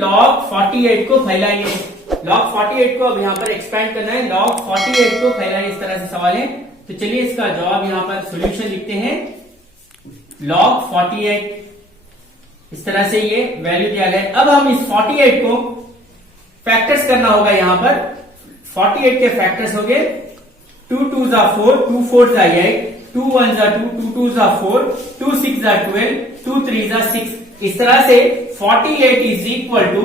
log 48 को फैलाएंगे। log 48 को अब यहाँ पर एक्सपेंड करना है, log 48 को फैलाएंगे, इस तरह से सवाल है। तो चलिए इसका जवाब यहाँ पर सॉल्यूशन लिखते हैं। log 48 इस तरह से ये वैल्यू दिया गया है। अब हम इस 48 को फैक्टर्स करना होगा। यहाँ पर 48 के फैक्टर्स हो गए 2 2 जा 4, 2 4 जा 8, 2 1 जा 2, 2 2 जा 4, 2 6 जा 12, 2 3 जा 6। इस तरह से 48 इज इक्वल टू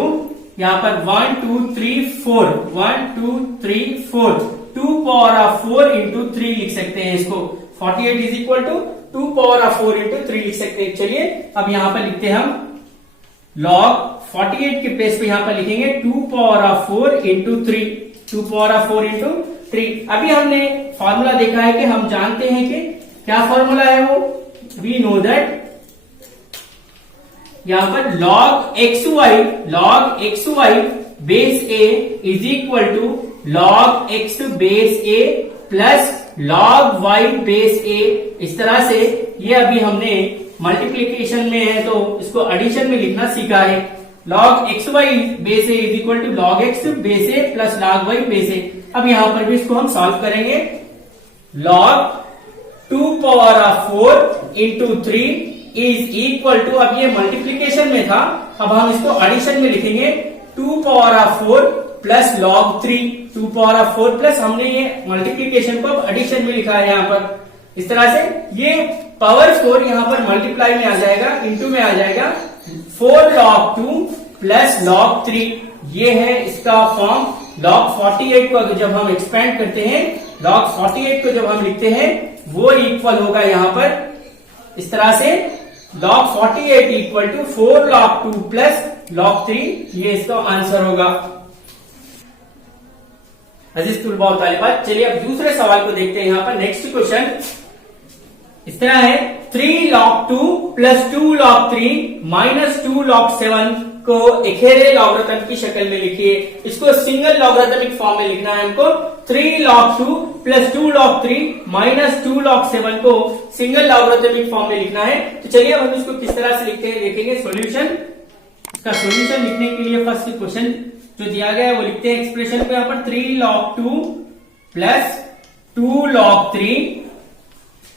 यहाँ पर 1 2 3 4, 1 2 3 4, 2 पावर ऑफ 4 इंटू 3 लिख सकते हैं इसको। 48 is equal to 2 power of 4 into 3 लिख सकते हैं। चलिए अब यहाँ पर लिखते हैं हम log 48 के प्लेस पे यहाँ पर लिखेंगे 2 power of 4 into 3, 2 power of 4 into 3। अभी हमने फॉर्मूला देखा है कि हम जानते हैं कि क्या फॉर्मूला है वो, वी नो दैट यहां पर log xy base a is equal to log x base a plus log y base a। इस तरह से ये अभी हमने मल्टीप्लीकेशन में है तो इसको एडिशन में लिखना सीखा है। log xy base a is equal to log x base a plus log y base a। अब यहां पर भी इसको हम सॉल्व करेंगे। log 2 power of 4 into 3 is equal to, अब ये मल्टीप्लीकेशन में था, अब हम इसको एडिशन में लिखेंगे 2 power of 4 plus log 3, 2 power of 4 plus, हमने ये मल्टीप्लीकेशन को अब एडिशन में लिखा है यहाँ पर। इस तरह से ये पावर 4 यहाँ पर मल्टीप्लाई में आ जाएगा, इंटू में आ जाएगा 4 log 2 प्लस log 3। ये है इसका फॉर्म। log 48 को जब हम एक्सपेंड करते हैं, log 48 को जब हम लिखते हैं वो इक्वल होगा यहाँ पर इस तरह से log 48 equal to 4 log 2 plus log 3। ये इसका आंसर होगा। अजीज तुलबा और तालिबात, चलिए अब दूसरे सवाल को देखते हैं। यहाँ पर नेक्स्ट क्वेश्चन इस तरह है 3 log 2 plus 2 log 3 minus 2 log 7 को इखेरे लॉगरिथम की शक्ल में लिखिए। इसको सिंगल लॉगरिथमिक फॉर्म में लिखना है हमको। 3 log 2 plus 2 log 3 minus 2 log 7 को सिंगल लॉगरिथमिक फॉर्म में लिखना है। तो चलिए अब हम इसको किस तरह से लिखते हैं देखेंगे। सॉल्यूशन, इसका सॉल्यूशन लिखने के लिए फर्स्ट क्वेश्चन जो दिया गया है वो लिखते हैं एक्सप्रेशन को। यहाँ पर 3 log 2 plus 2 log 3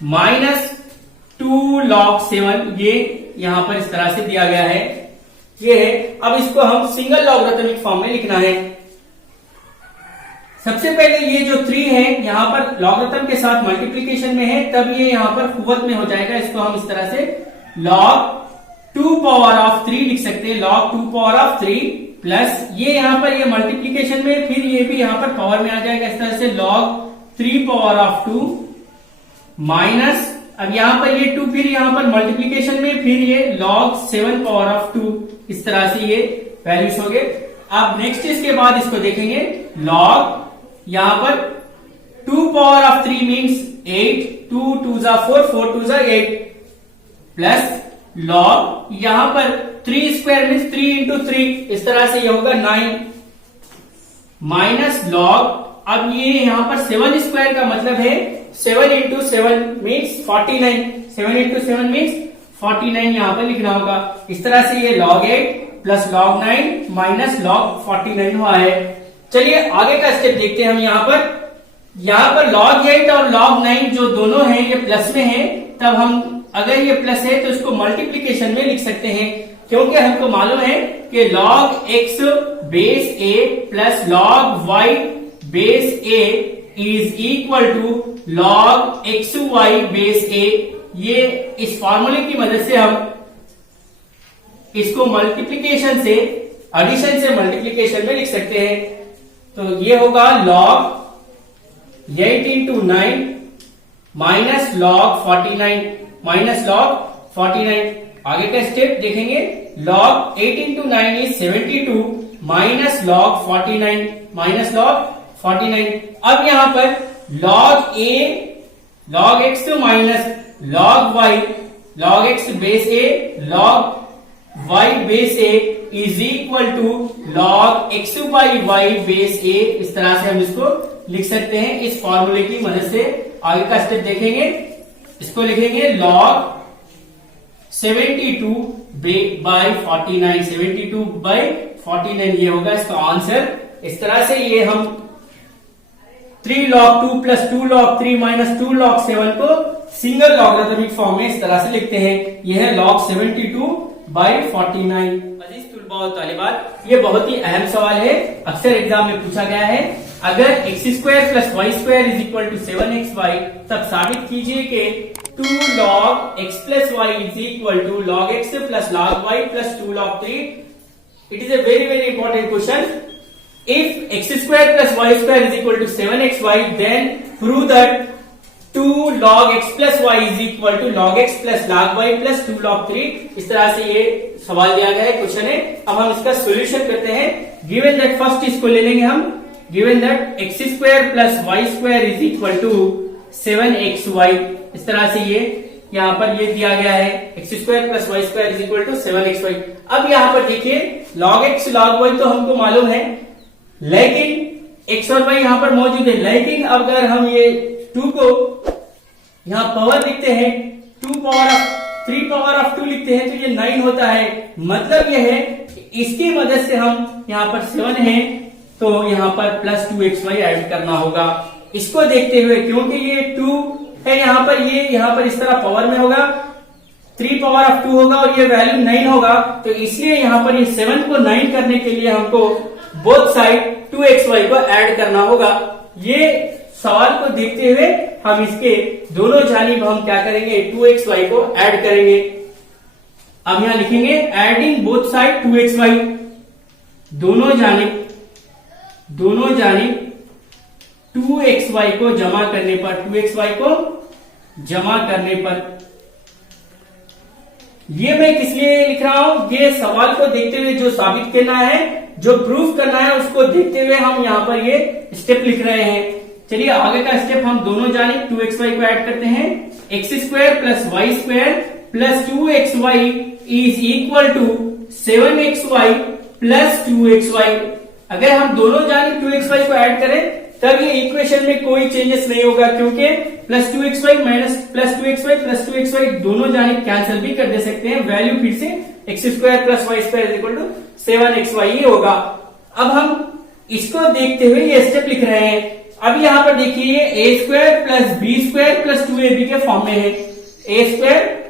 minus 2 log 7, ये यहां पर इस तरह से दिया गया है। ये है, अब इसको हम सिंगल लॉगरिथमिक फॉर्म में लिखना है। सबसे पहले ये जो 3 है यहां पर लॉगरिथम के साथ मल्टीप्लीकेशन में है, तब ये यहां पर कुवत में हो जाएगा। इसको हम इस तरह से log 2 पावर ऑफ 3 लिख सकते हैं, log 2 पावर ऑफ 3 प्लस ये यहां पर ये मल्टीप्लीकेशन में, फिर ये भी यहां पर पावर में आ जाएगा इस तरह से log 3 पावर ऑफ 2 माइनस, अब यहां पर ये 2 फिर यहां पर मल्टीप्लीकेशन में, फिर ये log 7 पावर ऑफ 2। इस तरह से ये वैल्यूज हो गए। अब नेक्स्ट इसके बाद इसको देखेंगे log, यहां पर 2 पावर ऑफ 3 मीन्स 8, 2 2 जा 4, 4 2 जा 8 प्लस log यहां पर 3 स्क्वायर मीन्स 3 इंटू 3, इस तरह से ये होगा 9 माइनस log, अब ये यहां पर 7 स्क्वायर का मतलब है 7 इंटू 7 मीन्स 49, 7 इंटू 7 मीन्स 49 यहां पर लिखना होगा। इस तरह से ये log 8 plus log 9 minus log 49 हुआ है। चलिए आगे का स्टेप देखते हैं हम। यहाँ पर log 8 और log 9 जो दोनों हैं ये प्लस में है, तब हम अगर ये प्लस है तो इसको मल्टीप्लीकेशन में लिख सकते हैं, क्योंकि हमको मालूम है कि log x base a plus log y base a is equal to log xy base a। ये इस फॉर्मूले की मदद से हम इसको मल्टीप्लीकेशन से, एडिशन से मल्टीप्लीकेशन में लिख सकते हैं। तो ये होगा log 8 into 9 minus log 49 minus log 49। आगे का स्टेप देखेंगे, log 8 into 9 is 72 minus log 49 minus log 49। अब यहां पर log a, log x minus log y, log x base a, log y base a is equal to log x by y base a। इस तरह से हम इसको लिख सकते हैं इस फॉर्मूले की मदद से। आगे का स्टेप देखेंगे, इसको लिखेंगे log 72 बाई 49, 72 बाई 49 ये होगा इसका आंसर। इस तरह से ये हम 3 log 2 plus 2 log 3 minus 2 log 7 को सिंगल लॉगरिथमिक फॉर्म में इस तरह से लिखते हैं। ये है log 72/49। अजीज तुलबा और तालिबात, ये बहुत ही अहम सवाल है, अक्सर एग्जाम में पूछा गया है। अगर x² plus y² is equal to 7xy, तब साबित कीजिए कि 2 log x plus y is equal to log x plus log y plus 2 log 3। It is a very important question. If x² plus y² is equal to 7xy, then prove that 2 log x plus y is equal to log x plus log y plus 2 log 3। इस तरह से ये सवाल दिया गया है, question है। अब हम इसका सॉल्यूशन करते हैं। गिवन दैट, फर्स्ट इसको ले लेंगे हम। Given that x² plus y² is equal to 7xy। इस तरह से ये यहाँ पर ये दिया गया है, x² plus y² is equal to 7xy। अब यहाँ पर देखिए log x log y तो हमको मालूम है, लेकिन x और y यहां पर मौजूद है। लेकिन अगर हम ये 2 को यहां पावर लिखते हैं, 3 पावर ऑफ 2 लिखते हैं, तो ये 9 होता है। मतलब यह है इसकी मदद से हम यहां पर 7 है तो यहां पर प्लस 2xy ऐड करना होगा। इसको देखते हुए, क्योंकि ये 2 है यहां पर, ये यहां पर इस तरह पावर में होगा, 3 पावर ऑफ 2 होगा और ये वैल्यू 9 होगा, तो इसलिए यहां पर ये 7 को 9 करने के लिए हमको बोथ साइड 2xy को ऐड करना होगा। ये सवाल को देखते हुए हम इसके दोनों जानिब हम क्या करेंगे, 2xy को ऐड करेंगे। अब यहां लिखेंगे एडिंग बोथ साइड 2xy, दोनों जानिब 2xy को जमा करने पर, 2xy को जमा करने पर, ये मैं किस लिए लिख रहा हूं, ये सवाल को देखते हुए जो साबित करना है, जो प्रूफ करना है, उसको देखते हुए हम यहां पर ये स्टेप लिख रहे हैं। चलिए आगे का स्टेप हम दोनों जानिब 2xy को ऐड करते हैं। x² plus y² plus 2xy is equal to 7xy plus 2xy। अगर हम दोनों जानिब 2xy को ऐड करें तब ये इक्वेशन में कोई चेंजेस नहीं होगा, क्योंकि plus 2xy minus plus 2xy plus 2xy दोनों जानिब कैंसिल भी कर दे सकते हैं। वैल्यू फिर से x² plus y² is equal to 7xy ही होगा। अब हम इसको देखते हुए ये स्टेप लिख रहे हैं। अब यहां पर देखिए a² plus b² plus 2ab के फॉर्म में है, a²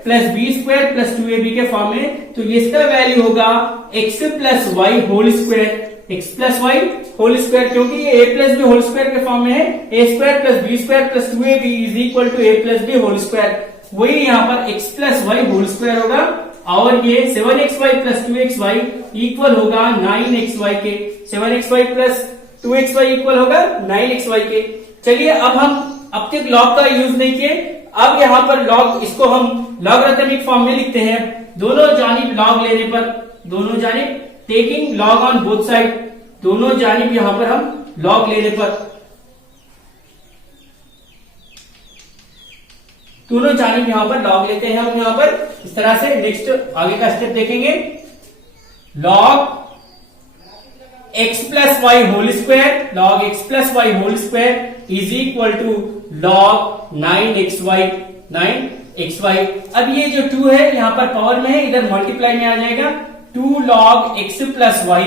plus b² plus 2ab के फॉर्म में, तो इसका वैल्यू होगा x plus y whole square, x plus y whole square, क्योंकि ये a plus B whole square के फॉर्म में है। a² plus b² plus 2ab is equal to a plus B whole square, वही यहाँ पर x plus y whole square होगा, और ये 7xy प्लस 2xy इक्वल होगा 9xy के। 7xy प्लस 2xy इक्वल होगा 9xy के। चलिए अब तक लॉग का यूज नहीं किए, अब यहाँ पर लॉग, इसको हम लॉगरिथमिक फॉर्म में लिखते हैं। दोनों जानिब लॉग लेने पर, दोनों जानिब taking log on both side, दोनों जानिब यहां पर हम लॉग लेने पर, दोनों जानिब यहां पर लॉग लेते हैं हम। यहां पर इस तरह से नेक्स्ट आगे का स्टेप देखेंगे। Log x plus Y whole square, log x plus Y whole square is equal to log 9xy। अब ये जो 2 है यहां पर पावर में है, इधर मल्टीप्लाई में आ जाएगा। 2 log x plus Y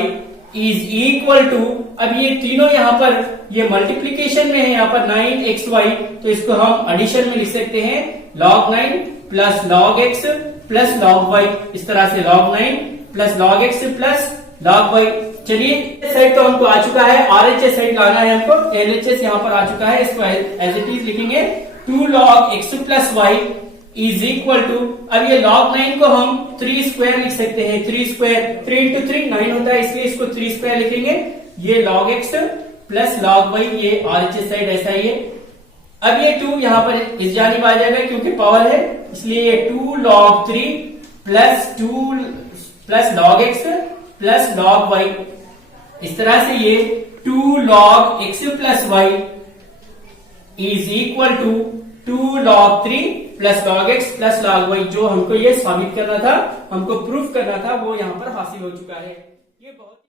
is equal to, अब ये तीनों यहां पर ये मल्टीप्लीकेशन में है, यहां पर 9xy, तो इसको हम एडिशन में लिख सकते हैं log 9 plus log x plus log y। इस तरह से log 9 plus log x plus log y। चलिए साइड तो हमको आ चुका है, RHS साइड लाना है हमको, LHS यहां पर आ चुका है, इसको एज इट इज लिखेंगे 2 log x plus Y is equal to, अब ये log 9 को हम 3 स्क्वायर लिख सकते हैं। 3 स्क्वायर 3 इंटू 3 9 होता है, इसलिए इसको 3 स्क्वायर लिखेंगे। ये log x plus log y, ये RHS साइड ऐसा ही है। अब ये 2 यहाँ पर इस जानिब आ जाएगा क्योंकि पावर है, इसलिए ये 2 log 3 plus log x plus log y। इस तरह से ये 2 log x plus y is equal to 2 log 3 plus log x plus log y। जो हमको ये साबित करना था, हमको प्रूफ करना था, वो यहाँ पर हासिल हो चुका है। ये बहुत